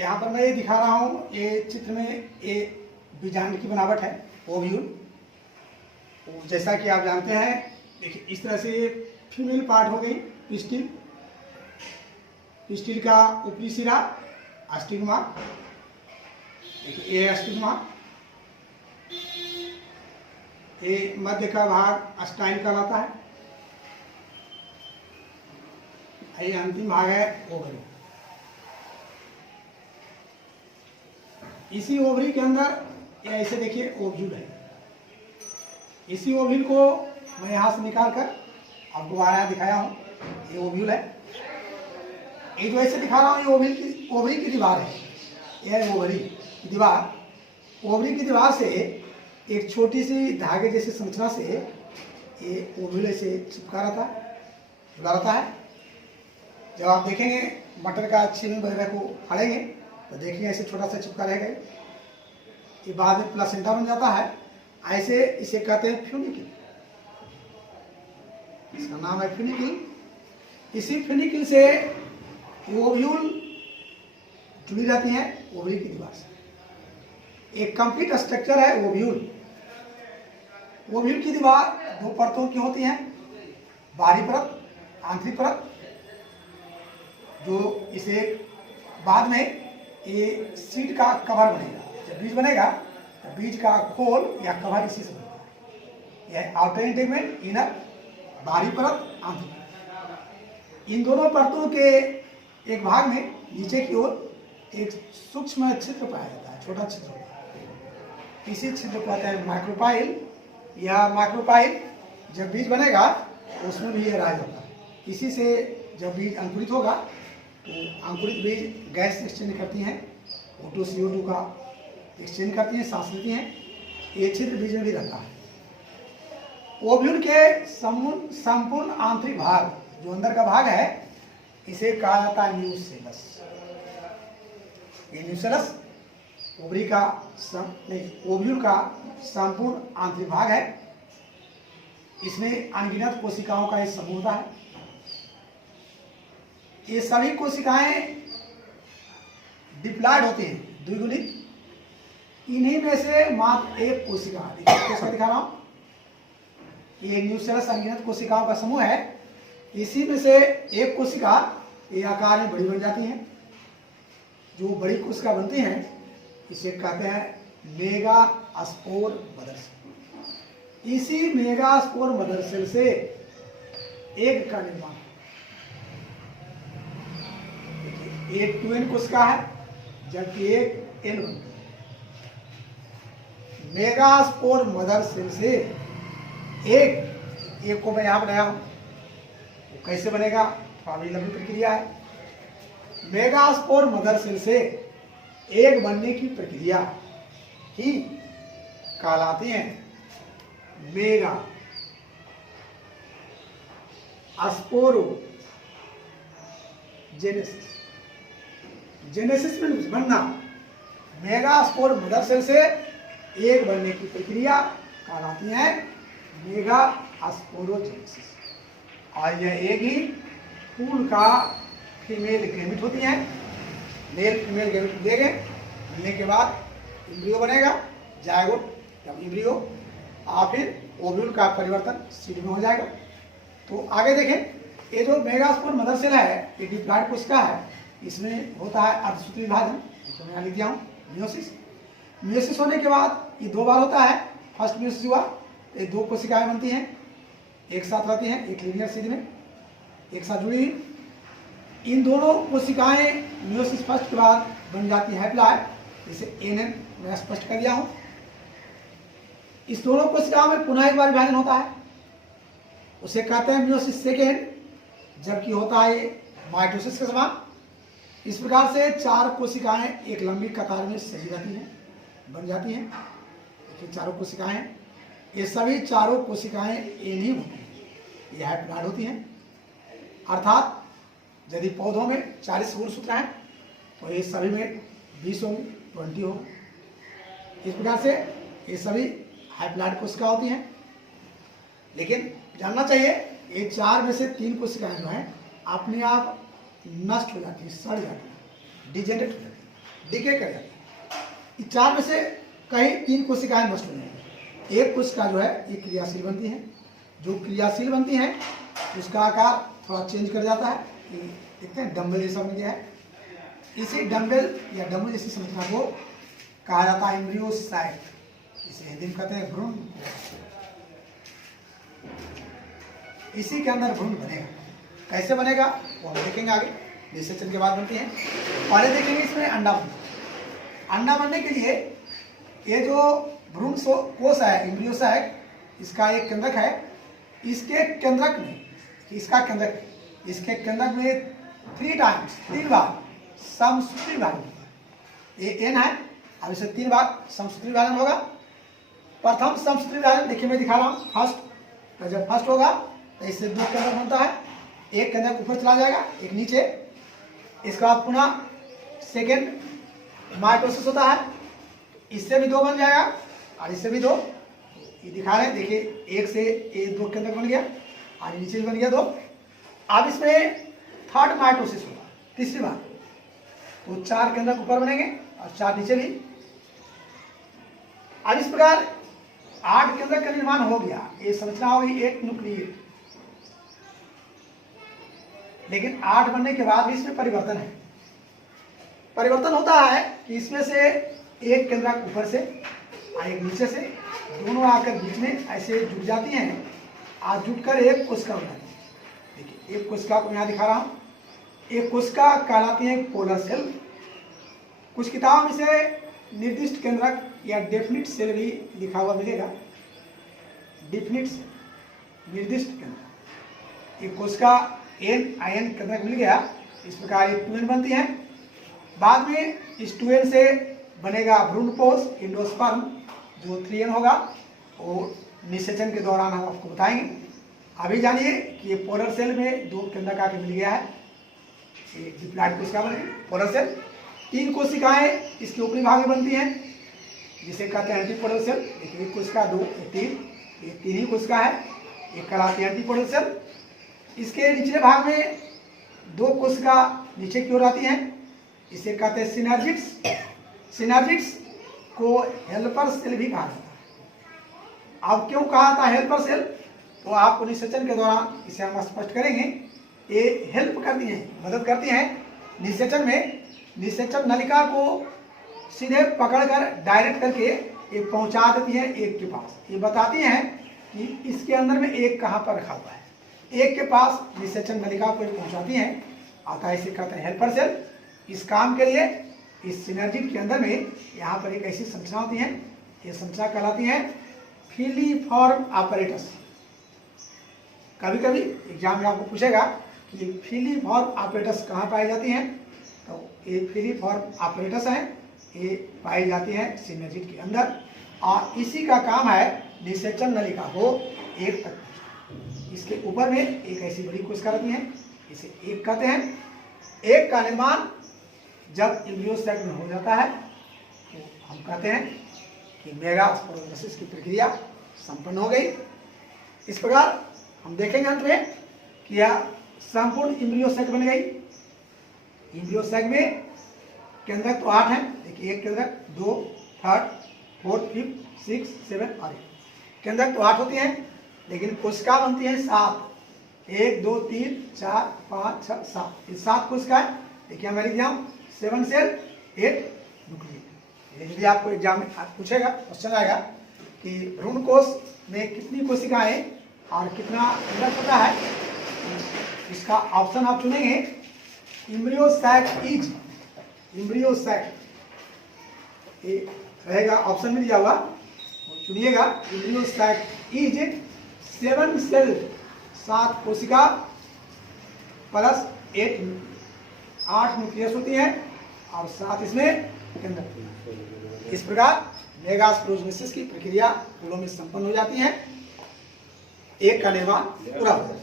यहाँ पर मैं ये दिखा रहा हूँ, ये चित्र में ये बीजांड की बनावट है, ओव्यूल। जैसा कि आप जानते हैं, देखिए इस तरह से फीमेल पार्ट हो गई पिस्टिल, पिस्टिल का ऊपरी सिरा अस्टिग्मा, देखिए ये अस्टिग्मा, ये मध्य का भाग अस्टाइन कहलाता है, ये अंतिम भाग है ओवरी। इसी ओवरी के अंदर ये ऐसे देखिए ओव्यूल है। इसी ओव्यूल को मैं यहाँ से निकाल कर आपको दोबारा दिखाया हूँ, ये ओव्यूल है। ये जो ऐसे दिखा रहा हूँ ये ओवरी की दीवार है, यह ओवरी की दीवार। ओवरी की दीवार से एक छोटी सी धागे जैसी संरचना से ये ओव्यूल ऐसे चिपका रहता है, जुड़ा रहता है। जब आप देखेंगे मटर का छीलन वगैरह को फाड़ेंगे तो देखिए ऐसे छोटा सा चिपका रहेगा, ये बाद में प्लासेंटा बन जाता है। ऐसे इसे कहते हैं फ्यूनिकिल, इसका नाम है फ्यूनिकिल। इसी फ्यूनिकिल से ओव्यूल जुड़ी रहती हैं ओवरी की दीवार से। एक कंप्लीट स्ट्रक्चर है ओव्यूल। ओव्यूल की दीवार दो परतों की होती है, बाहरी परत, आंतरिक परत, जो इसे बाद में ये सीड का कवर बनेगा। जब बीज बनेगा तो बीज का खोल या कवर इसी से बनता है। यह आउटर इंटेगमेंट, इनर, बाहरी परत, आंतरिक परत। इन दोनों परतों के एक भाग में नीचे की ओर एक सूक्ष्म छिद्र पाया जाता है, छोटा छिद्र होता है। इसी छिद्र को कहते हैं माइक्रोपाइल या माइक्रोपाइल। जब बीज बनेगा तो उसमें भी ये राज होता है। इसी से जब बीज अंकुरित होगा तो अंकुरित बीज गैस एक्सचेंज करती हैं, O2 CO2 का एक्सचेंज करती हैं, सांस लेती हैं। ये छिद्र बीज में भी रहता है। ओव्यूल के संपूर्ण आंतरिक भाग, जो अंदर का भाग है, इसे कहा जाता है न्यूसेलस। ये न्यूसेलस ओवरी का ओव्यूल का संपूर्ण आंतरिक भाग है। इसमें अनगिनत कोशिकाओं का एक समूह होता है। ये सभी कोशिकाएं डिप्लॉयड होती हैं, द्विगुणित। इन्हीं में से मात्र एक कोशिका दिखा रहा हूं, ये न्यूसेलस अनगिनत कोशिकाओं का समूह है। इसी में से एक कोशिका ये आकार में बड़ी बन जाती है। जो बड़ी कोशिका बनती हैं इसे कहते हैं मेगा स्पोर मदर सेल। इसी मेगा स्पोर मदर सेल से एग का निर्माण, एक 2n कोशिका है जबकि एक n बनती है। मेगा स्पोर मदर सेल से एक को मैं यहां बनाया हूं, वो कैसे बनेगा, काफी लंबी प्रक्रिया है। मेगा स्पोर मदर सेल से एग बनने की प्रक्रिया ही कहलाती है मेगा स्पोरो जेनेसिस। जेनेसिस में बनना, मेगा स्पोर मदर सेल से एग बनने की प्रक्रिया कहलाती है मेगा स्पोरोजेनेसिस। और यह एग ही फूल का फीमेल गैमेट होती है। मेल फीमेल गैमेट देंगे, मिलने के बाद एम्ब्रियो बनेगा, जायगोट या एम्ब्रियो, और फिर ओव्यूल का परिवर्तन सीड में हो जाएगा। तो आगे देखें, ये जो मेगास्पोर मदर सेल है ये डिप्लॉयड कोशिका है। इसमें होता है अर्धसूत्री विभाजन, जिसको मैं लिख दिया हूँ मियोसिस। मियोसिस होने के बाद ये दो बार होता है। फर्स्ट मियोसिस हुआ, ये दो कोशिकाएं बनती हैं, एक साथ रहती हैं, एक लीनियर सीध में एक साथ जुड़ी हुई। इन दोनों कोशिकाएं मियोसिस फर्स्ट के बाद बन जाती है हैप्लॉयड, जिसे एनएन मैं स्पष्ट कर दिया हूं। इस दोनों कोशिकाओं में पुनः एक बार विभाजन होता है, उसे कहते हैं मियोसिस सेकेंड, जबकि होता है माइटोसिस के समान। इस प्रकार से चार कोशिकाएं एक लंबी कतार में सजी रहती हैं, बन जाती हैं। देखिए चारों कोशिकाएं, ये सभी चारों कोशिकाएं एन ही होती हैं, ये हैप्लॉयड होती हैं। अर्थात यदि पौधों में 40 गुणसूत्र हैं तो ये सभी में 20 होंगे, 20 होंगे। इस प्रकार से ये सभी हैप्लॉयड कोशिका होती हैं। लेकिन जानना चाहिए, ये चार में से 3 कोशिकाएं जो हैं अपने आप नष्ट हो जाती है, सड़ जाती है, डिजेनरेट हो जाती है। डिके कर जाती है। 4 में से कहीं 3 कोशिकाएं नष्ट हो जाएंगी, एक कोशिका जो है ये क्रियाशील बनती है। जो क्रियाशील बनती है उसका आकार थोड़ा चेंज कर जाता है, ये देखते हैं डम्बल जैसा बन गया है। इसी डम्बल या डम्बल जैसी संरचना को कहा जाता है एम्ब्रियोसाइट, इसे हिंदी में कहते हैं भ्रूण। इसी के अंदर भ्रूण बनेगा। कैसे बनेगा वो हम देखेंगे आगे, निषेचन के बाद बनती है। पहले देखेंगे इसमें अंडा बनना। अंडा बनने के लिए ये जो भ्रूण कोश है एम्ब्रियोसाइट, इसका एक केंद्रक है। इसके केंद्रक में इसके केंद्रक में 3 बार समसूत्री विभाजन होगा। ये एन है, अब इसे 3 बार समसूत्री विभाजन होगा। प्रथम समसूत्री विभाजन देखिए मैं दिखा रहा हूँ फर्स्ट, तो जब फर्स्ट होगा तो इससे 2 केंद्रक बनता है, एक केंद्रक ऊपर चला जाएगा एक नीचे। इसके बाद पुनः सेकेंड माइटोसिस होता है, इससे भी 2 बन जाएगा और इससे भी 2। ये दिखा रहे हैं देखिए, एक से ये 2 केंद्रक बन गया और नीचे भी बन गया 2। अब इसमें थर्ड माइटोसिस होगा तीसरी बार, तो 4 केंद्रक ऊपर बनेंगे और 4 नीचे भी। अब इस प्रकार 8 केंद्रक का निर्माण हो गया। ये संरचना होगी एक न्यूक्लिएट, लेकिन 8 बनने के बाद भी इसमें परिवर्तन है। परिवर्तन होता है कि इसमें से एक केंद्रक ऊपर से और एक नीचे से, दोनों आकर बीच में ऐसे जुड़ जाती हैं और जुटकर एक कोशिका बनाती है। देखिए एक कोशिका को यहाँ दिखा रहा हूँ, एक कोशिका कहलाती है पोलर सेल। कुछ किताबों में से निर्दिष्ट केंद्रक या डेफिनिट सेल भी लिखा हुआ मिलेगा, डेफिनिट निर्दिष्ट केंद्रक। एक कोशिका एन आयन केंद्रक मिल गया, इस प्रकार ये 2n बनती है। बाद में इस 2n से बनेगा भ्रूणपोष एंडोस्पर्म जो 3n होगा, और निषेचन के दौरान हम आपको बताएंगे। अभी जानिए कि ये पोलर सेल में 2 केंद्रक आके मिल गया है, ये डिप्लॉइड कोशिका बन गई पोलर सेल। 3 कोशिकाएं इसके ऊपरी भाग में बनती हैं जिसे कहते हैं एंटीपोलर सेल। देखिए 1 कोशिका 2 3, ये 3 ही कोशिका है, एक कहलाती है एंटीपोलर सेल। इसके निचले भाग में 2 कोशिका नीचे की ओर आती हैं, इसे कहते हैं सिनर्जिड्स। सिनर्जिड्स को हेल्पर सेल भी कहा जाता है। अब क्यों कहा था हेल्पर सेल, तो आपको निषेचन के दौरान इसे हम स्पष्ट करेंगे। ये हेल्प करती हैं, मदद करती हैं निषेचन में। निषेचन नलिका को सीधे पकड़कर डायरेक्ट करके ये पहुंचा देती है एक के पास। ये बताती हैं कि इसके अंदर में एक कहाँ पर रखा हुआ है, एक के पास निषेचन नलिका को पहुंचाती हैं, आता इसे कहते हैं हेल्पर सेल। इस काम के लिए इस सिनर्जिड के अंदर में यहाँ पर एक ऐसी संरचना होती है, ये संरचना कहलाती है फिलीफॉर्म apparatus। कभी कभी एग्जाम में आपको पूछेगा कि फिलीफॉर्म apparatus कहाँ पाई जाती हैं, तो ये फिलीफॉर्म apparatus है, ये पाई जाती है सिनर्जिड के अंदर, और इसी का काम है निषेचन नलिका को एक तक पहुंचाना। इसके ऊपर में एक ऐसी बड़ी कोशिका रहती है, इसे एक कहते हैं। एक का निर्माण जब एम्ब्रियोसाइट में हो जाता है तो हम कहते हैं कि मेगास्पोरोजेनेसिस की प्रक्रिया संपन्न हो गई। इस प्रकार हम देखेंगे अंत में कि यह संपूर्ण एम्ब्रियोसाइट बन गई। एम्ब्रियोसाइट में केंद्रक तो 8 हैं, देखिए एक केंद्रक 2 3 4 5 6 7 और 8 केंद्रक तो 8 होती हैं, लेकिन कोशिका बनती है 7। 1 2 3 4 5 6 7, ये 7 कोशिकाएं। देखिए मैं लिख दिया हूँ 7 सेल 8 न्यूक्लियस। यदि आपको एग्जाम में पूछेगा, क्वेश्चन आएगा कि भ्रूण कोश में कितनी कोशिकाएं और कितना केंद्रक होता है, इसका ऑप्शन आप चुनेंगे एम्ब्रियोसाइट इज, एम्ब्रियोसाइट ये रहेगा ऑप्शन में दिया हुआ, चुनिएगा एम्ब्रियोसाइट इज 7 सेल 7 कोशिका प्लस 8 न्यूक्लियस होती है और 7 इसमें केंद्रक। इस प्रकार मेगास्पोरोजेनेसिस की प्रक्रिया फूलों में संपन्न हो जाती है, एक का निर्माण पूरा हो जाता है।